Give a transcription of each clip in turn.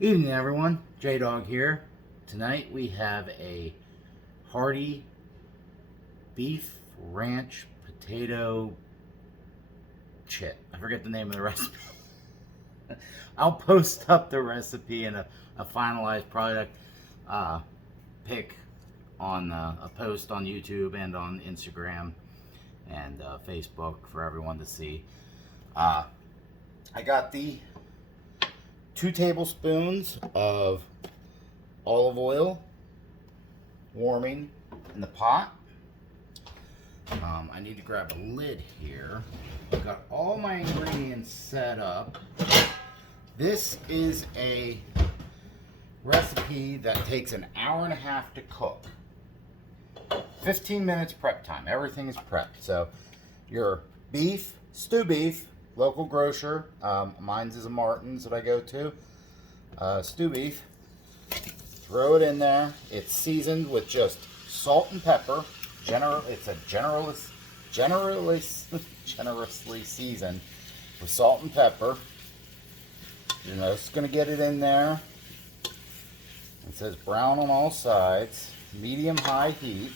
Evening everyone, J-Dog here. Tonight we have a hearty beef ranch potato chit. I forget the name of the recipe. I'll post up the recipe and a finalized product pic on a post on YouTube and on Instagram and Facebook for everyone to see. I got the 2 tablespoons of olive oil warming in the pot. I need to grab a lid here. I've got all my ingredients set up. This is a recipe that takes an hour and a half to cook. 15 minutes prep time. Everything is prepped. So your beef, stew beef, local grocer, mine's is a Martin's that I go to, stew beef, throw it in there. It's seasoned with just salt and pepper. It's a generously seasoned with salt and pepper. You're just going to get it in there. It says brown on all sides, medium-high heat.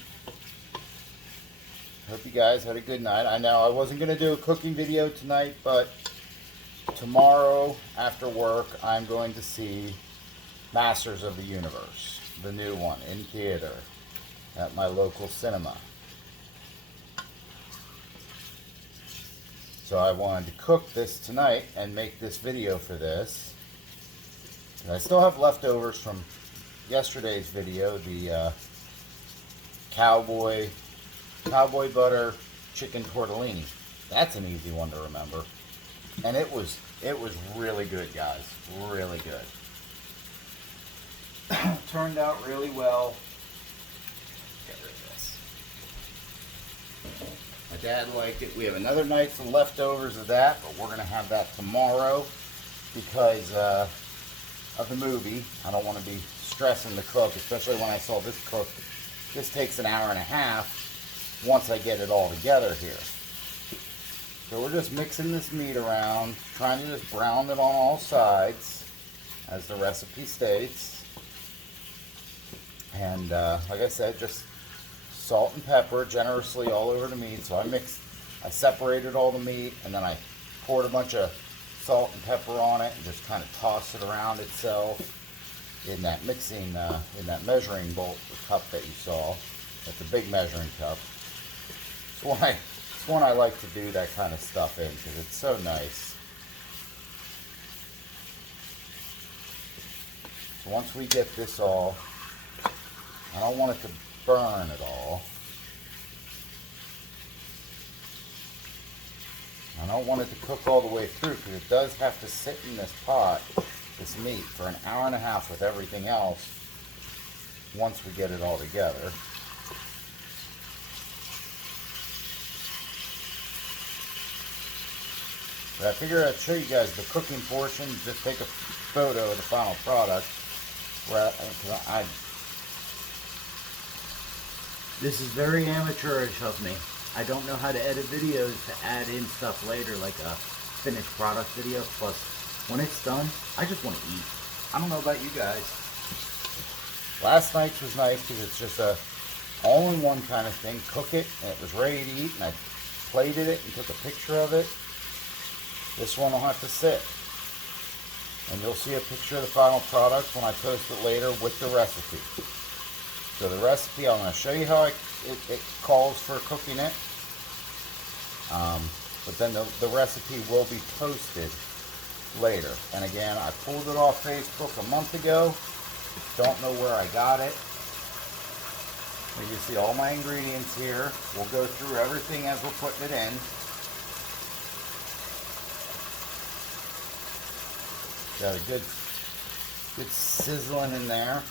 Hope you guys had a good night. I know I wasn't going to do a cooking video tonight, but tomorrow after work I'm going to see Masters of the Universe, the new one, in theater at my local cinema. So I wanted to cook this tonight and make this video for this. And I still have leftovers from yesterday's video, the cowboy butter chicken tortellini. That's an easy one to remember. And it was really good, guys. Really good. Turned out really well. Get rid of this. My dad liked it. We have another night for leftovers of that, but we're going to have that tomorrow because of the movie. I don't want to be stressing the cook, especially when I saw this cook. This takes an hour and a half once I get it all together here. So we're just mixing this meat around, trying to just brown it on all sides, as the recipe states. And like I said, just salt and pepper generously all over the meat. So I separated all the meat, and then I poured a bunch of salt and pepper on it, and just kind of tossed it around itself in that measuring bowl cup that you saw. That's a big measuring cup. It's one I like to do that kind of stuff in because it's so nice. So once we get this all, I don't want it to burn at all. I don't want it to cook all the way through because it does have to sit in this pot, this meat, for an hour and a half with everything else once we get it all together. But I figured I'd show you guys the cooking portion, just take a photo of the final product. This is very amateurish of me. I don't know how to edit videos to add in stuff later, like a finished product video. Plus, when it's done, I just want to eat. I don't know about you guys. Last night's was nice because it's just a all-in-one kind of thing. Cook it, and it was ready to eat, and I plated it and took a picture of it. This one will have to sit. And you'll see a picture of the final product when I post it later with the recipe. So the recipe, I'm going to show you how it calls for cooking it. But then the recipe will be posted later. And again, I pulled it off Facebook a month ago. Don't know where I got it. But you see all my ingredients here. We'll go through everything as we're putting it in. Got a good sizzling in there.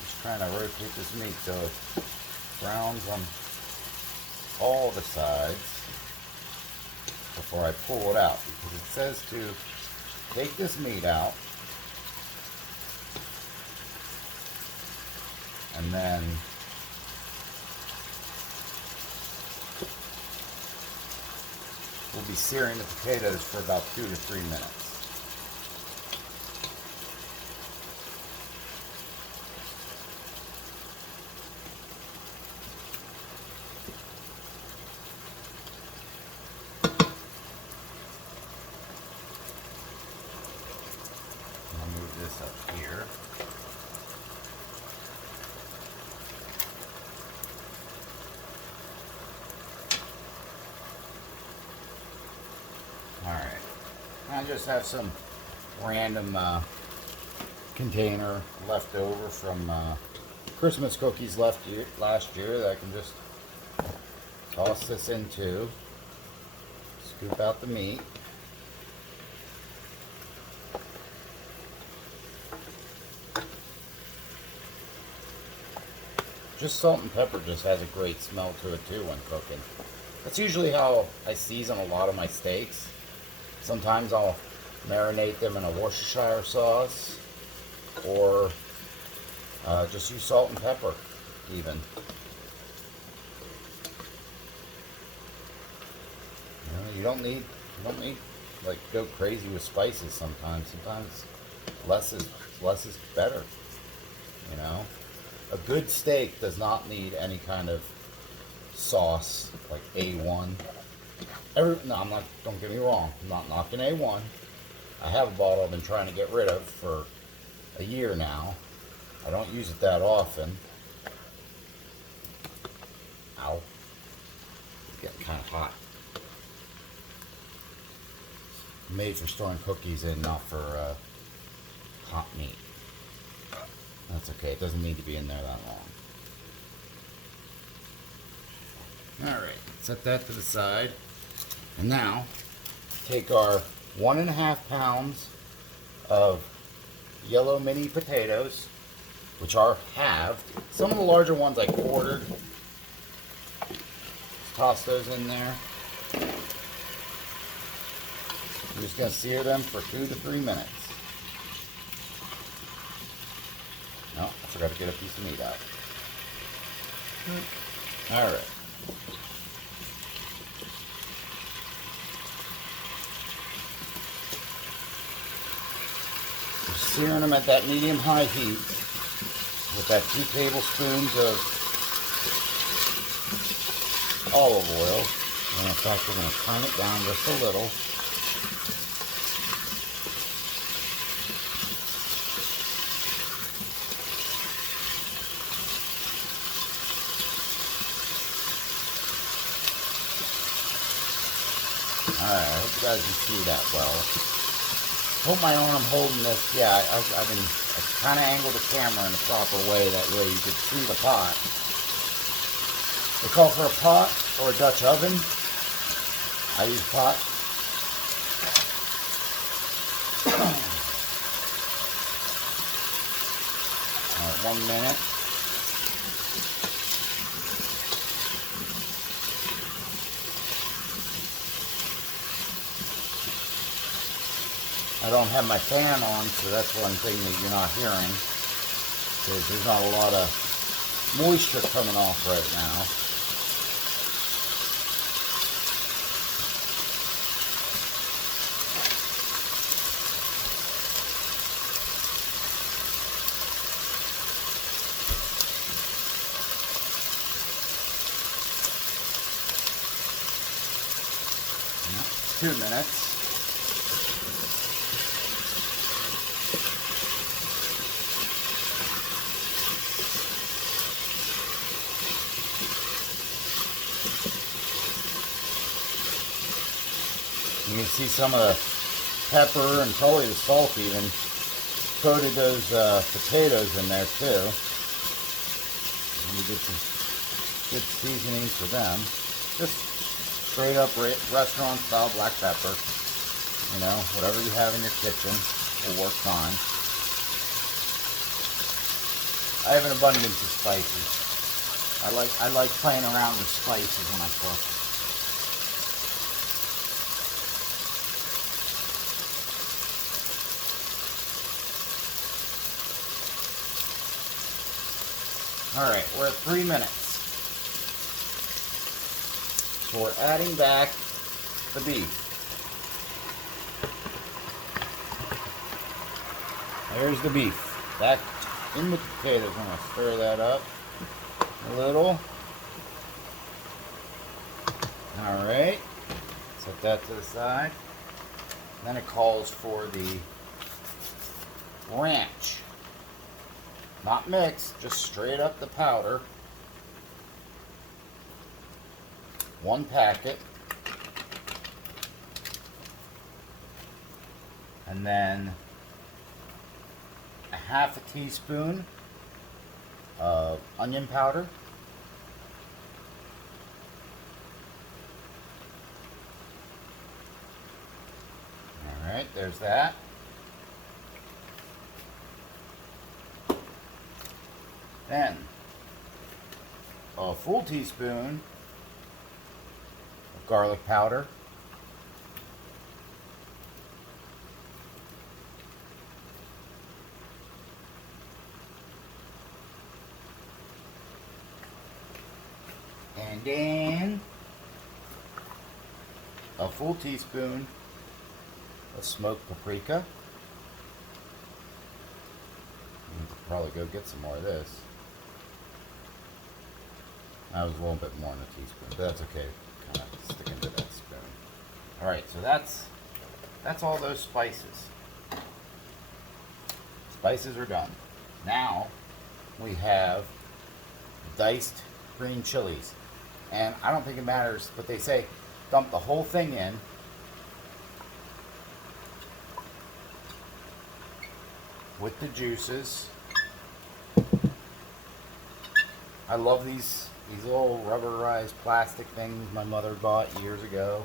Just trying to rotate this meat so it browns on all the sides before I pull it out, because it says to take this meat out and then we'll be searing the potatoes for about 2 to 3 minutes. I'll move this up here. Alright, I just have some random container left over from Christmas cookies last year that I can just toss this into, scoop out the meat. Just salt and pepper just has a great smell to it too when cooking. That's usually how I season a lot of my steaks. Sometimes I'll marinate them in a Worcestershire sauce, or just use salt and pepper even. You don't need like go crazy with spices sometimes. Sometimes less is better. You know? A good steak does not need any kind of sauce like A1. No, I'm not, don't get me wrong, I'm not knocking A1. I have a bottle I've been trying to get rid of for a year now. I don't use it that often. Ow. It's getting kind of hot. Made for storing cookies in, not for hot meat. That's okay, it doesn't need to be in there that long. Alright, set that to the side. And now, take our 1.5 pounds of yellow mini potatoes, which are halved. Some of the larger ones I quartered. Toss those in there. I'm just going to sear them for 2 to 3 minutes. No, I forgot to get a piece of meat out. Alright. Searing them at that medium-high heat with that 2 tablespoons of olive oil. And in fact, we're going to turn it down just a little. Alright, I hope you guys can see that well. Hold my arm holding this. Yeah, I kind of angled the camera in the proper way. That way you could see the pot. They call for a pot or a Dutch oven. I use pot. Alright, 1 minute. I don't have my fan on, so that's one thing that you're not hearing, because there's not a lot of moisture coming off right now. Yeah, 2 minutes. You can see some of the pepper and probably the salt even coated those potatoes in there too. And we get some good seasoning for them. Just straight up restaurant style black pepper. You know, whatever you have in your kitchen will work fine. I have an abundance of spices. I like playing around with spices when I cook. Alright, we're at 3 minutes. So we're adding back the beef. There's the beef. That in with the potatoes. I'm going to stir that up a little. Alright. Set that to the side. Then it calls for the ranch. Not mixed, just straight up the powder. 1 packet. And then a 1/2 teaspoon of onion powder. Alright, there's that. Then a full teaspoon of garlic powder. And then a full teaspoon of smoked paprika. We could probably go get some more of this. That was a little bit more than a teaspoon, but that's okay. Kind of sticking to that spoon. Alright, so that's all those spices. Spices are done. Now we have diced green chilies. And I don't think it matters, but they say dump the whole thing in. With the juices. I love these little rubberized plastic things my mother bought years ago.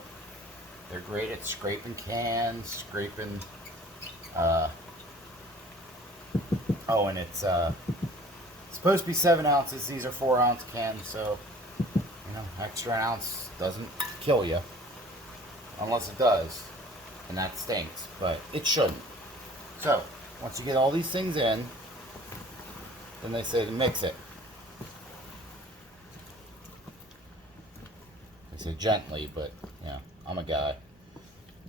They're great at scraping cans, scraping, oh, and it's supposed to be 7 ounces. These are 4-ounce cans, so, you know, extra ounce doesn't kill you. Unless it does, and that stinks, but it shouldn't. So, once you get all these things in, then they say to mix it. They say gently, but yeah, I'm a guy.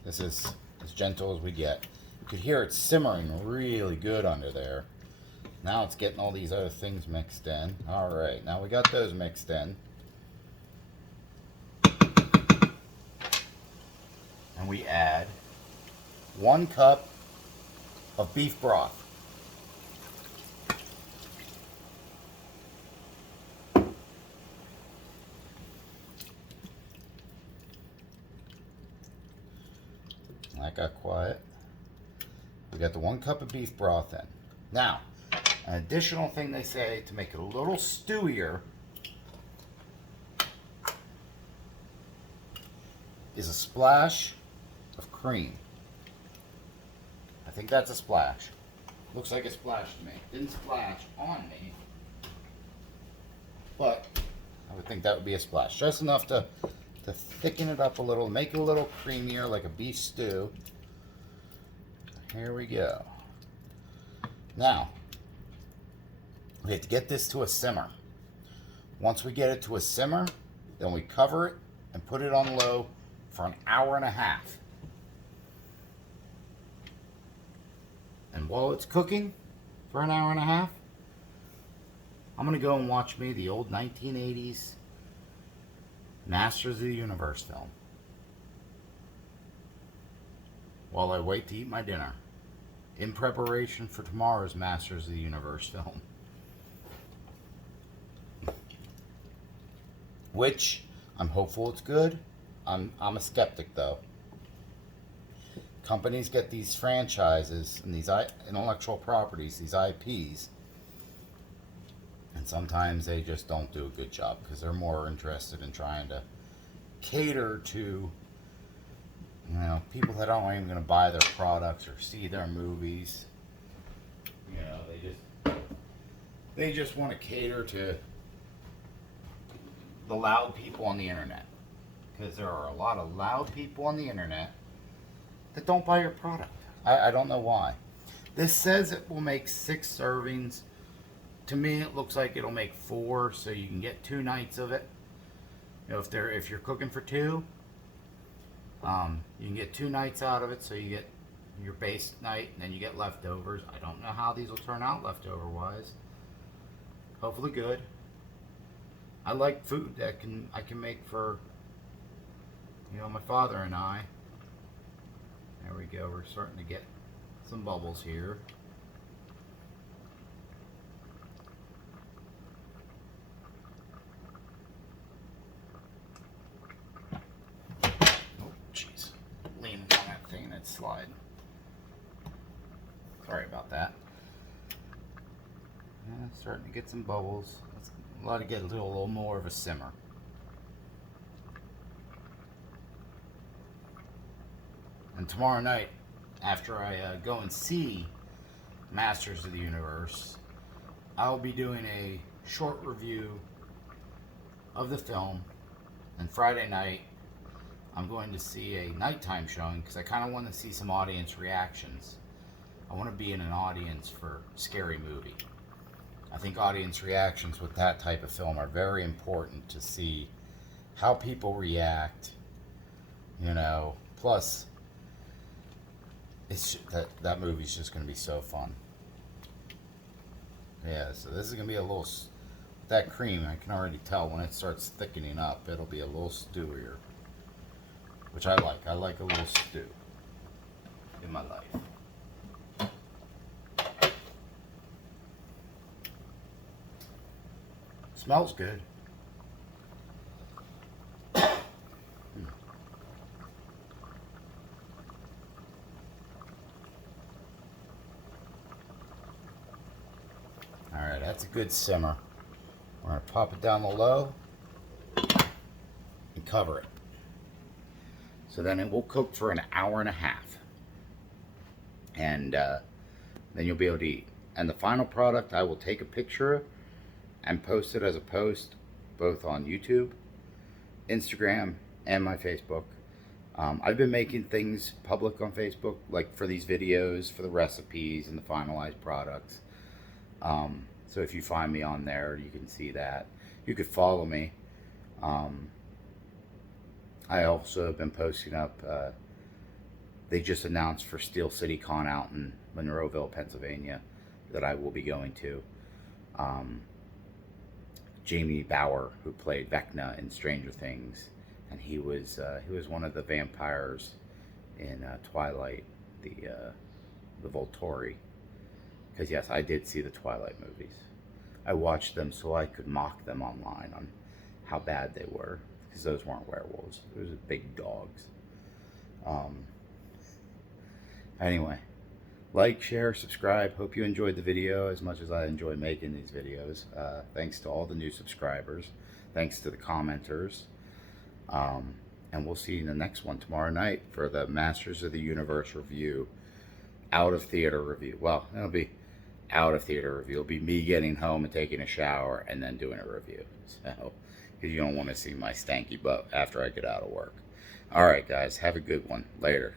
This is as gentle as we get. You could hear it simmering really good under there. Now it's getting all these other things mixed in. Alright, now we got those mixed in. And we add 1 cup of beef broth. That got quiet. We got the 1 cup of beef broth in. Now, an additional thing they say to make it a little stewier is a splash of cream. I think that's a splash. Looks like a splash to me. Didn't splash on me, but I would think that would be a splash. Just enough to thicken it up a little, make it a little creamier like a beef stew. Here we go. Now, we have to get this to a simmer. Once we get it to a simmer, then we cover it and put it on low for an hour and a half. And while it's cooking for an hour and a half, I'm going to go and watch me the old 1980s Masters of the Universe film while I wait to eat my dinner in preparation for tomorrow's Masters of the Universe film, which I'm hopeful it's good. I'm a skeptic though. Companies get these franchises and these intellectual properties, these IPs, and sometimes they just don't do a good job because they're more interested in trying to cater to, you know, people that aren't even going to buy their products or see their movies. You know, they just want to cater to the loud people on the internet, because there are a lot of loud people on the internet that don't buy your product. I don't know why. This says it will make 6 servings. To me, it looks like it'll make 4, so you can get 2 nights of it. You know, if you're cooking for 2, You can get 2 nights out of it, so you get your base night and then you get leftovers. I don't know how these will turn out leftover wise. Hopefully good. I like food that I can make for, you know, my father and I. There we go. We're starting to get some bubbles here. Oh, jeez. Leaning on that thing that's sliding. Sorry about that. Yeah, starting to get some bubbles. Let's let it get a little more of a simmer. And tomorrow night, after I go and see Masters of the Universe, I'll be doing a short review of the film. And Friday night, I'm going to see a nighttime showing because I kind of want to see some audience reactions. I want to be in an audience for Scary Movie. I think audience reactions with that type of film are very important to see how people react, you know. Plus, it's that movie's just going to be so fun. Yeah, so this is going to be a little, that cream, I can already tell when it starts thickening up, it'll be a little stewier, which I like. I like a little stew in my life. Smells good. Alright, that's a good simmer. We're going to pop it down the low and cover it. So then it will cook for an hour and a half. And then you'll be able to eat. And the final product, I will take a picture of and post it as a post both on YouTube, Instagram, and my Facebook. I've been making things public on Facebook, like for these videos, for the recipes and the finalized products. So if you find me on there, you can see that. You could follow me. I also have been posting up, they just announced for Steel City Con out in Monroeville, Pennsylvania, that I will be going to. Jamie Bauer, who played Vecna in Stranger Things, and he was one of the vampires in Twilight, the Volturi. Because yes, I did see the Twilight movies. I watched them so I could mock them online on how bad they were, because those weren't werewolves; those were big dogs. Anyway. Like, share, subscribe. Hope you enjoyed the video as much as I enjoy making these videos. Thanks to all the new subscribers. Thanks to the commenters. And we'll see you in the next one tomorrow night for the Masters of the Universe review. Out of theater review. Well, it'll be out of theater review. It'll be me getting home and taking a shower and then doing a review. So, because you don't want to see my stanky butt after I get out of work. Alright guys, have a good one. Later.